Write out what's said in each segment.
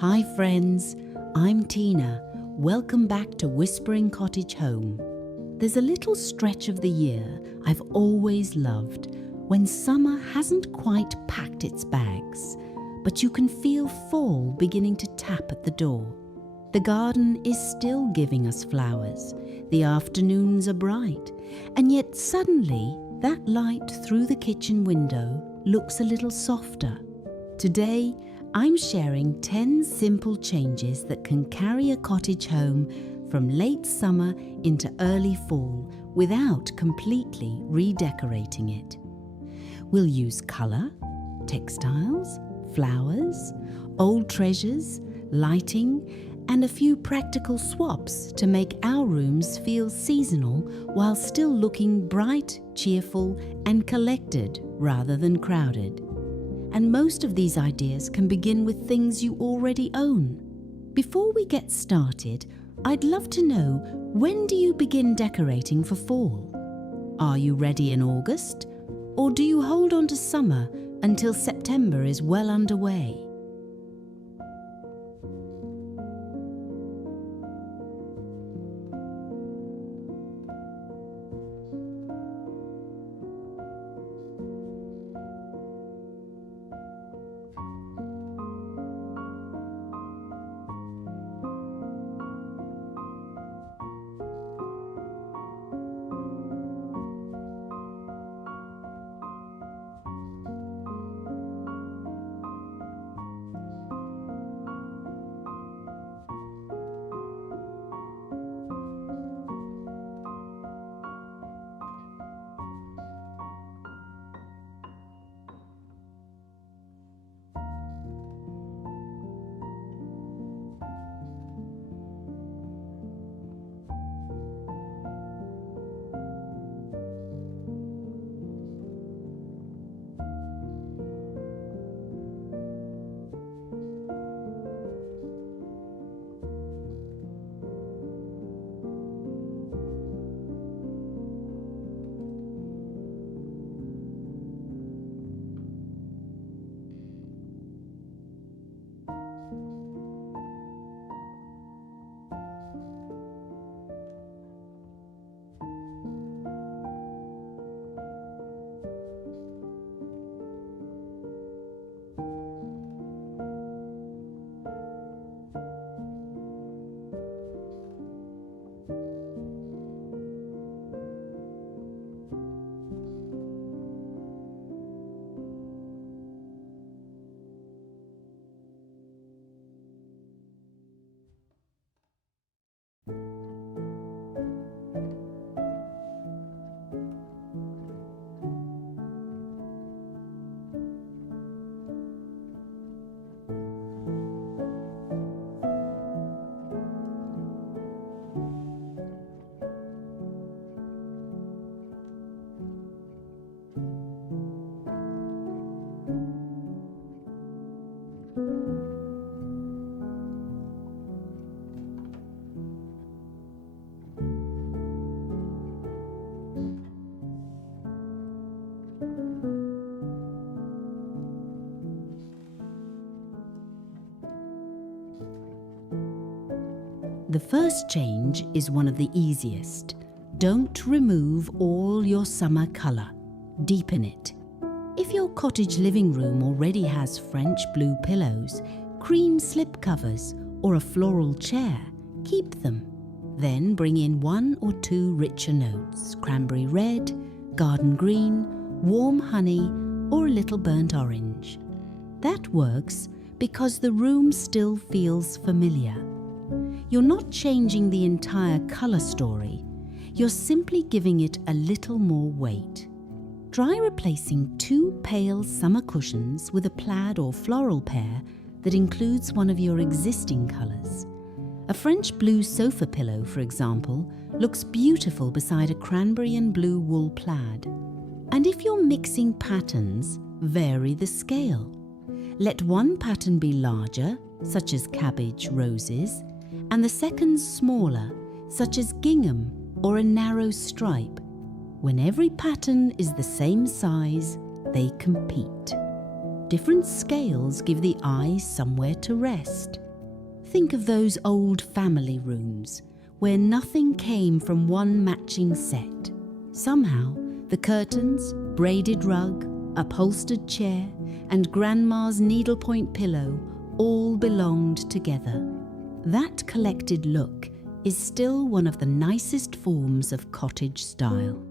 Hi friends, I'm Tina. Welcome back to Whispering Cottage Home. There's a little stretch of the year I've always loved when summer hasn't quite packed its bags, but you can feel fall beginning to tap at the door. The garden is still giving us flowers, the afternoons are bright, and yet suddenly that light through the kitchen window looks a little softer. Today, I'm sharing 10 simple changes that can carry a cottage home from late summer into early fall without completely redecorating it. We'll use colour, textiles, flowers, old treasures, lighting, and a few practical swaps to make our rooms feel seasonal while still looking bright, cheerful, and collected rather than crowded. And most of these ideas can begin with things you already own. Before we get started, I'd love to know, when do you begin decorating for fall? Are you ready in August? Or do you hold on to summer until September is well underway? The first change is one of the easiest. Don't remove all your summer colour. Deepen it. If your cottage living room already has French blue pillows, cream slip covers, or a floral chair, keep them. Then bring in 1 or 2 richer notes: cranberry red, garden green, warm honey, or a little burnt orange. That works because the room still feels familiar. You're not changing the entire colour story, you're simply giving it a little more weight. Try replacing 2 pale summer cushions with a plaid or floral pair that includes one of your existing colours. A French blue sofa pillow, for example, looks beautiful beside a cranberry and blue wool plaid. And if you're mixing patterns, vary the scale. Let one pattern be larger, such as cabbage roses, and the second smaller, such as gingham or a narrow stripe. When every pattern is the same size, they compete. Different scales give the eye somewhere to rest. Think of those old family rooms where nothing came from one matching set. Somehow, the curtains, braided rug, upholstered chair, and Grandma's needlepoint pillow all belonged together. That collected look is still one of the nicest forms of cottage style.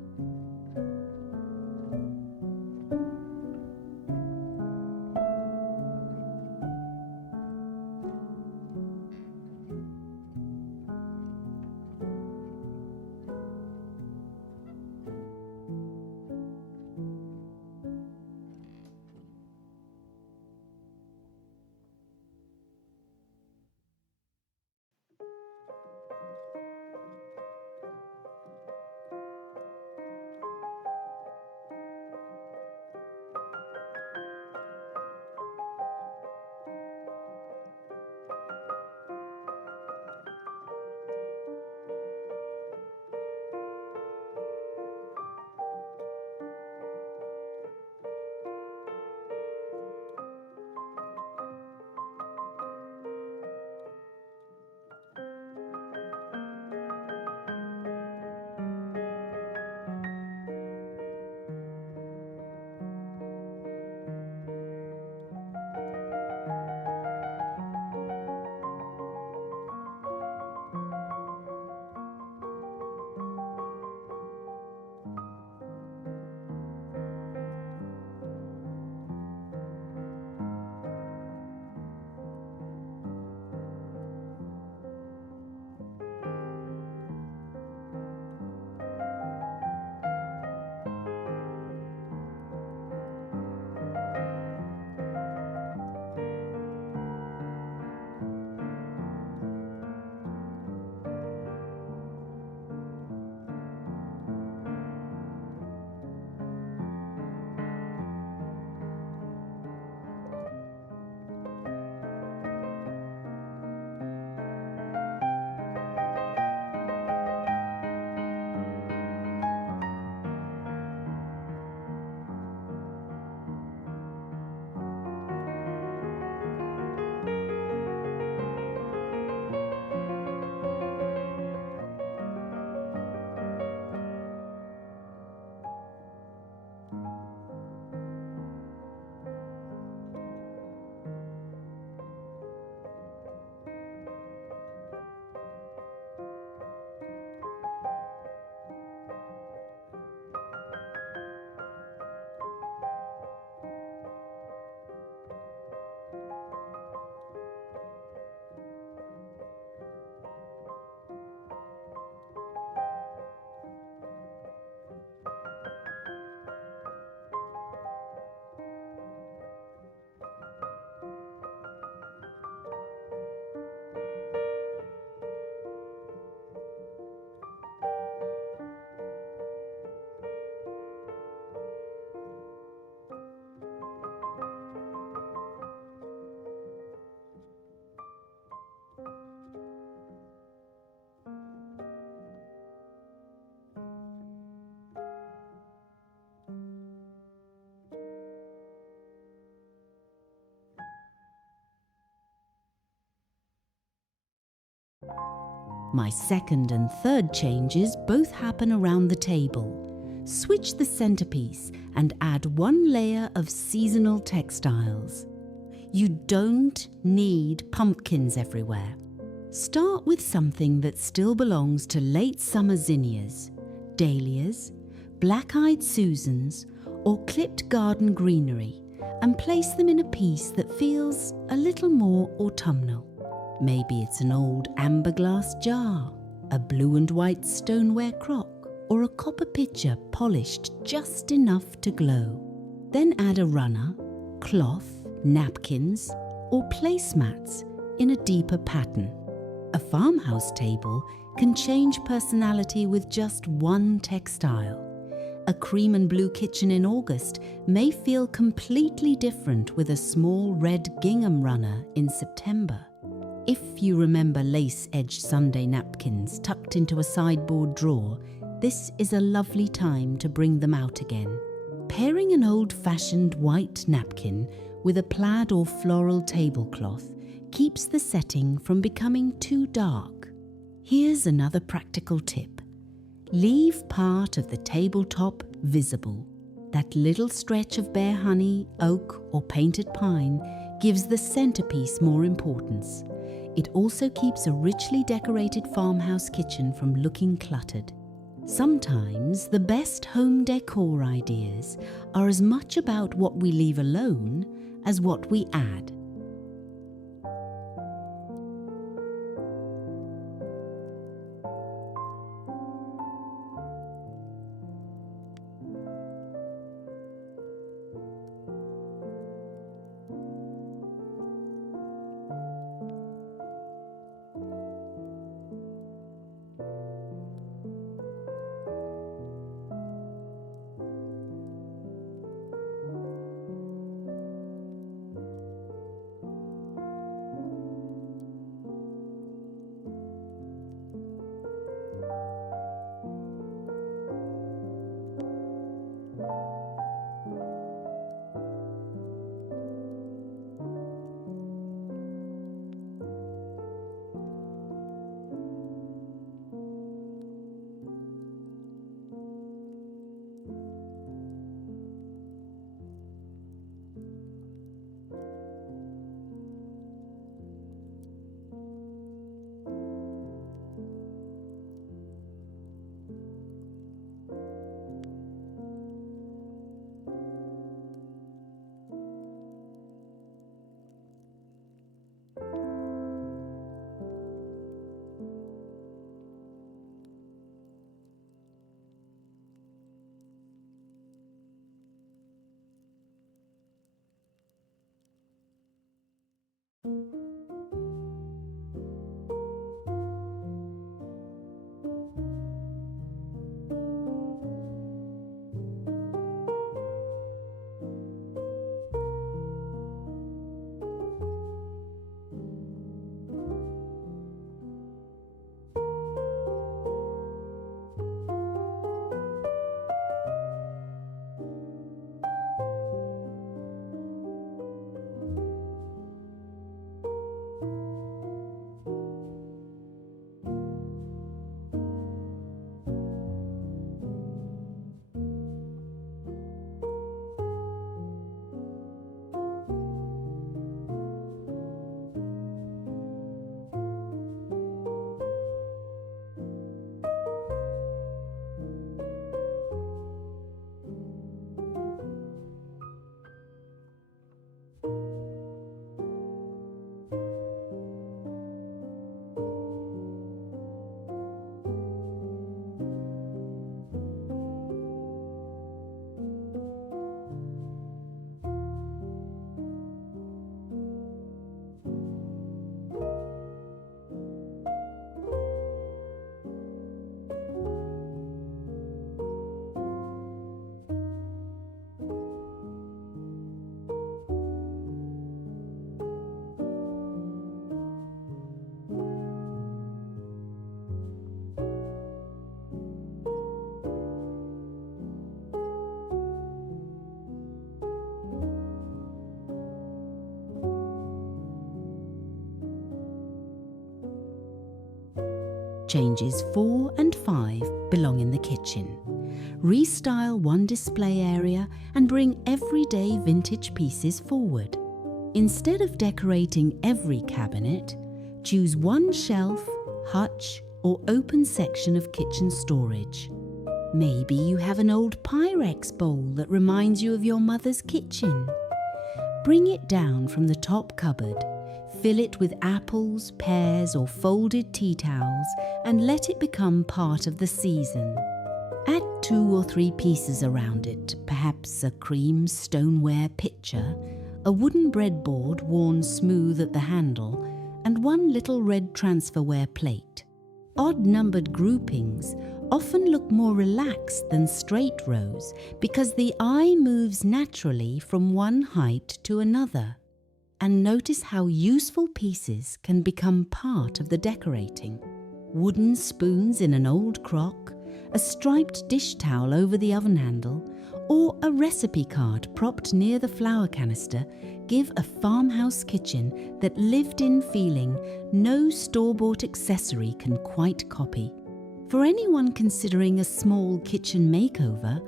My second and third changes both happen around the table. Switch the centerpiece and add one layer of seasonal textiles. You don't need pumpkins everywhere. Start with something that still belongs to late summer zinnias, dahlias, black-eyed Susans, or clipped garden greenery, and place them in a piece that feels a little more autumnal. Maybe it's an old amber glass jar, a blue and white stoneware crock, or a copper pitcher polished just enough to glow. Then add a runner, cloth, napkins, or placemats in a deeper pattern. A farmhouse table can change personality with just one textile. A cream and blue kitchen in August may feel completely different with a small red gingham runner in September. If you remember lace-edged Sunday napkins tucked into a sideboard drawer, this is a lovely time to bring them out again. Pairing an old-fashioned white napkin with a plaid or floral tablecloth keeps the setting from becoming too dark. Here's another practical tip. Leave part of the tabletop visible. That little stretch of bare honey, oak, or painted pine gives the centerpiece more importance. It also keeps a richly decorated farmhouse kitchen from looking cluttered. Sometimes the best home decor ideas are as much about what we leave alone as what we add. Changes 4 and 5 belong in the kitchen. Restyle one display area and bring everyday vintage pieces forward. Instead of decorating every cabinet, choose one shelf, hutch, or open section of kitchen storage. Maybe you have an old Pyrex bowl that reminds you of your mother's kitchen. Bring it down from the top cupboard, fill it with apples, pears, or folded tea towels, and let it become part of the season. Add 2 or 3 pieces around it, perhaps a cream stoneware pitcher, a wooden breadboard worn smooth at the handle, and one little red transferware plate. Odd-numbered groupings often look more relaxed than straight rows because the eye moves naturally from one height to another. And notice how useful pieces can become part of the decorating. Wooden spoons in an old crock, a striped dish towel over the oven handle, or a recipe card propped near the flour canister give a farmhouse kitchen that lived-in feeling no store-bought accessory can quite copy. For anyone considering a small kitchen makeover,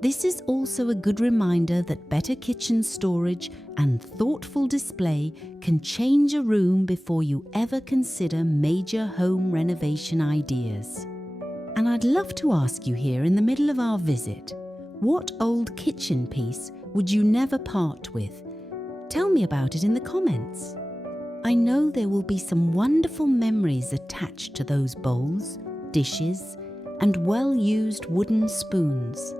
this is also a good reminder that better kitchen storage and thoughtful display can change a room before you ever consider major home renovation ideas. And I'd love to ask you here in the middle of our visit, what old kitchen piece would you never part with? Tell me about it in the comments. I know there will be some wonderful memories attached to those bowls, dishes, and well-used wooden spoons.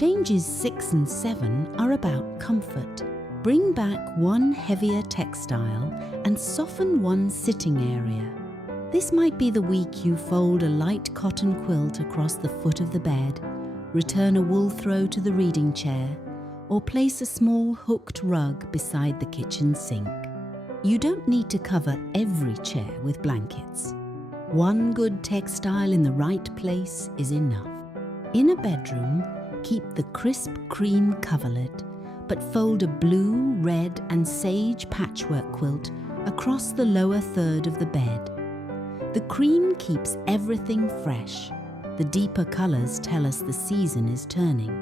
Changes 6 and 7 are about comfort. Bring back one heavier textile and soften one sitting area. This might be the week you fold a light cotton quilt across the foot of the bed, return a wool throw to the reading chair, or place a small hooked rug beside the kitchen sink. You don't need to cover every chair with blankets. One good textile in the right place is enough. In a bedroom, keep the crisp cream coverlet, but fold a blue, red and sage patchwork quilt across the lower third of the bed. The cream keeps everything fresh. The deeper colours tell us the season is turning.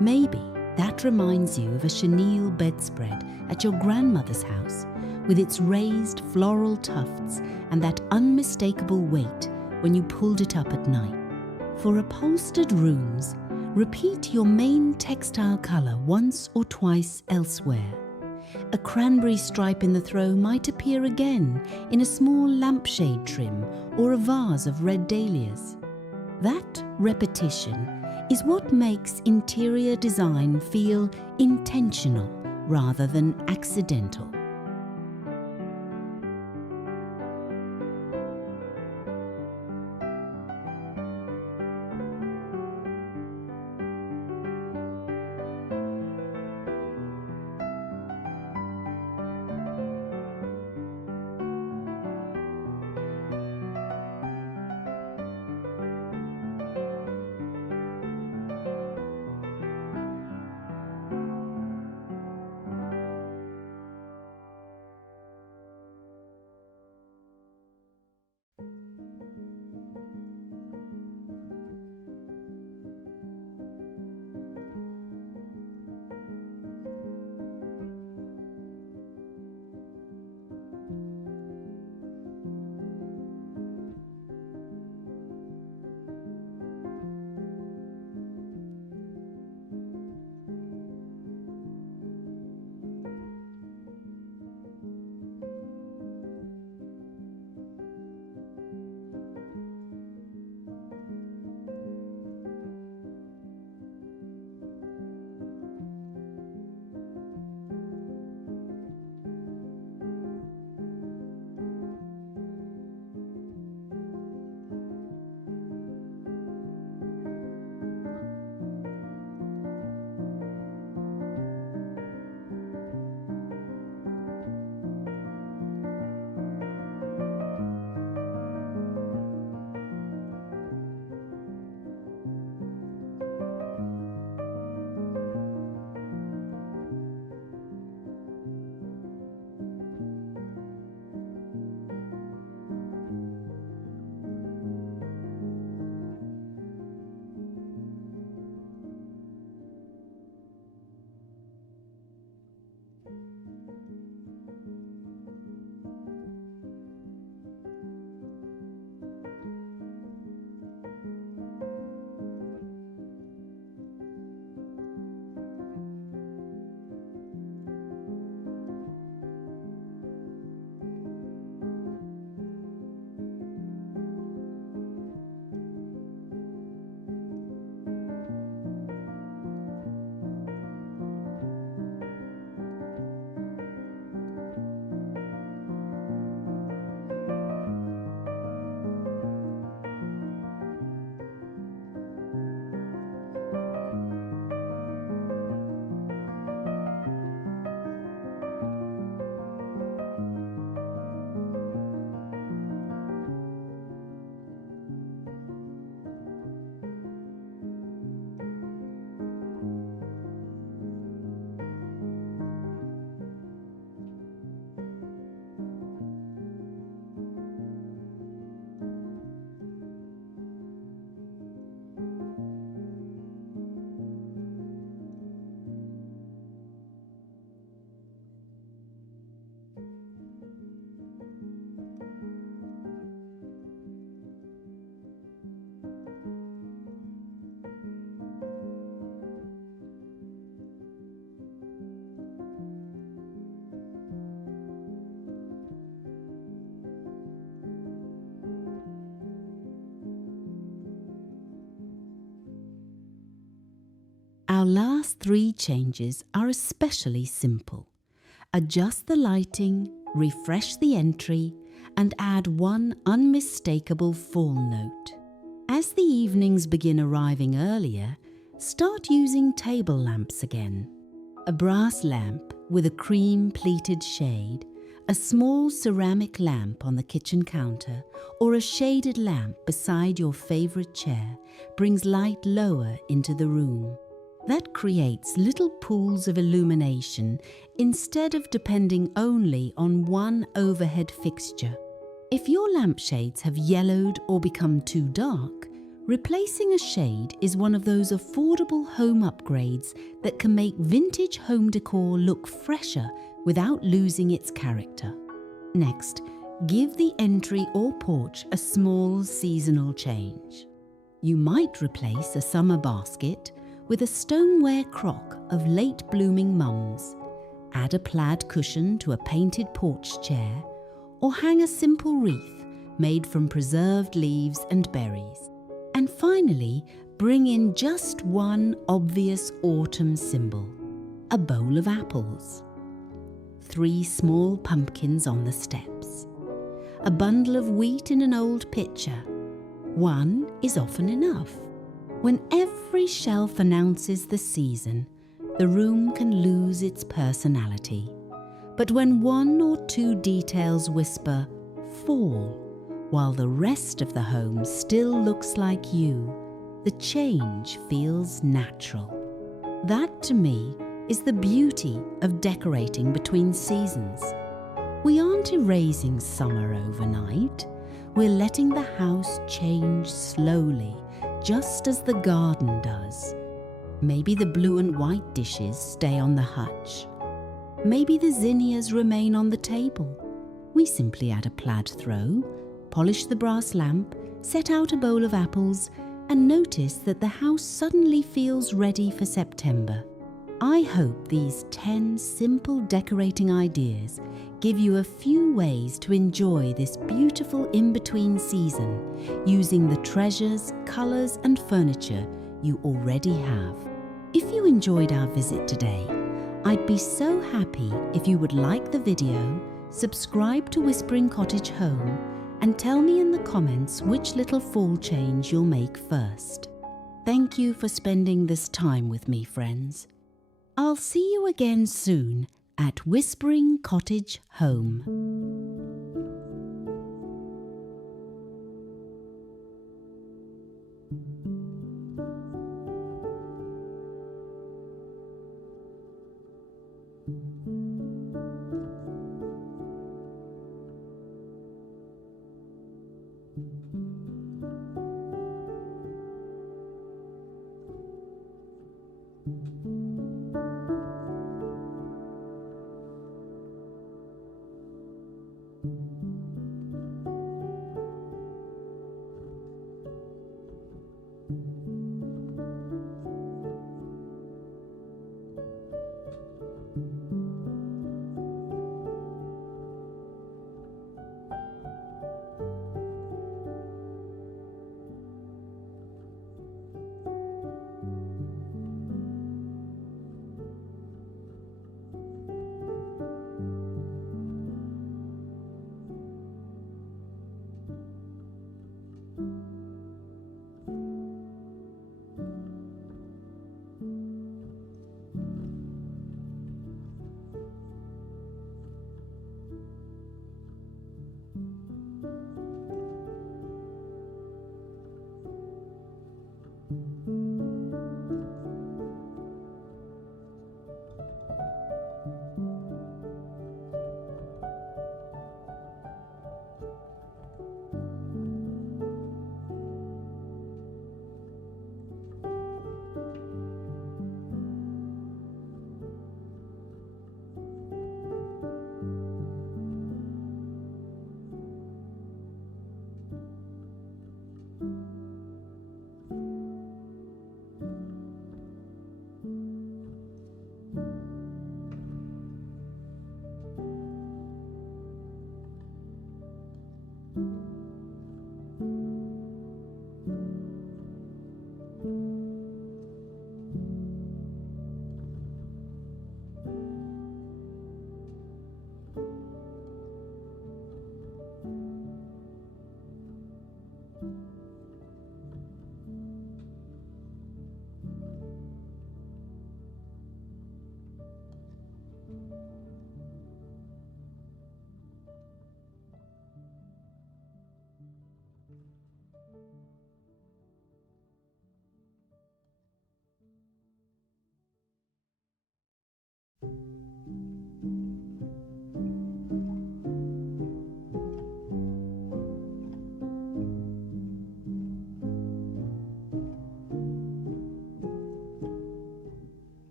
Maybe that reminds you of a chenille bedspread at your grandmother's house, with its raised floral tufts and that unmistakable weight when you pulled it up at night. For upholstered rooms, repeat your main textile colour once or twice elsewhere. A cranberry stripe in the throw might appear again in a small lampshade trim or a vase of red dahlias. That repetition is what makes interior design feel intentional rather than accidental. Our last 3 changes are especially simple. Adjust the lighting, refresh the entry, and add one unmistakable fall note. As the evenings begin arriving earlier, start using table lamps again. A brass lamp with a cream pleated shade, a small ceramic lamp on the kitchen counter, or a shaded lamp beside your favorite chair brings light lower into the room. That creates little pools of illumination instead of depending only on one overhead fixture. If your lampshades have yellowed or become too dark, replacing a shade is one of those affordable home upgrades that can make vintage home decor look fresher without losing its character. Next, give the entry or porch a small seasonal change. You might replace a summer basket with a stoneware crock of late blooming mums. Add a plaid cushion to a painted porch chair, or hang a simple wreath made from preserved leaves and berries. And finally, bring in just one obvious autumn symbol, a bowl of apples. 3 small pumpkins on the steps. A bundle of wheat in an old pitcher. 1 is often enough. When every shelf announces the season, the room can lose its personality. But when 1 or 2 details whisper, fall, while the rest of the home still looks like you, the change feels natural. That, to me, is the beauty of decorating between seasons. We aren't erasing summer overnight. We're letting the house change slowly, just as the garden does. Maybe the blue and white dishes stay on the hutch. Maybe the zinnias remain on the table. We simply add a plaid throw, polish the brass lamp, set out a bowl of apples, and notice that the house suddenly feels ready for September. I hope these 10 simple decorating ideas give you a few ways to enjoy this beautiful in-between season using the treasures, colours and furniture you already have. If you enjoyed our visit today, I'd be so happy if you would like the video, subscribe to Whispering Cottage Home, and tell me in the comments which little fall change you'll make first. Thank you for spending this time with me, friends. I'll see you again soon at Whispering Cottage Home.